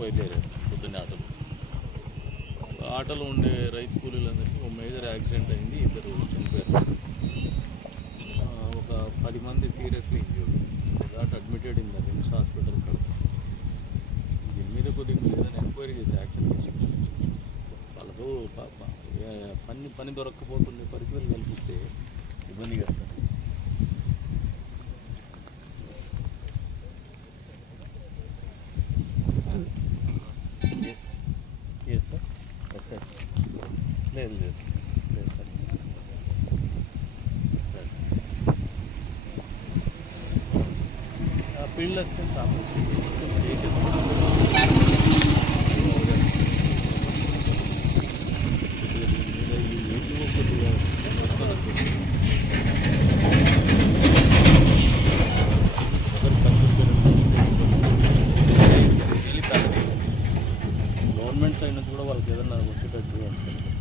బయలుదేరారు పొద్దున్నే ఆటోలో ఉండే రైతు కూలీలందరికీ ఒక మేజర్ యాక్సిడెంట్ అయింది, 2 చనిపోయారు. ఒక 10 మంది seriously injured. That admitted in the RIMS hospital. దీని మీద కొద్దిగా మీరు ఏదైనా ఎంక్వైరీ చేసి యాక్షన్ తీసుకుంటారు. వాళ్ళతో పని దొరక్కపోతుండే పరిస్థితులు కల్పిస్తే ఇబ్బందిగా వస్తారు. సార్ లేదు లేదు లేదు sir sir field assistant government side నుంచి కూడా వాళ్ళకి ఏదన్నా వచ్చేటట్టు చేయాలి సార్.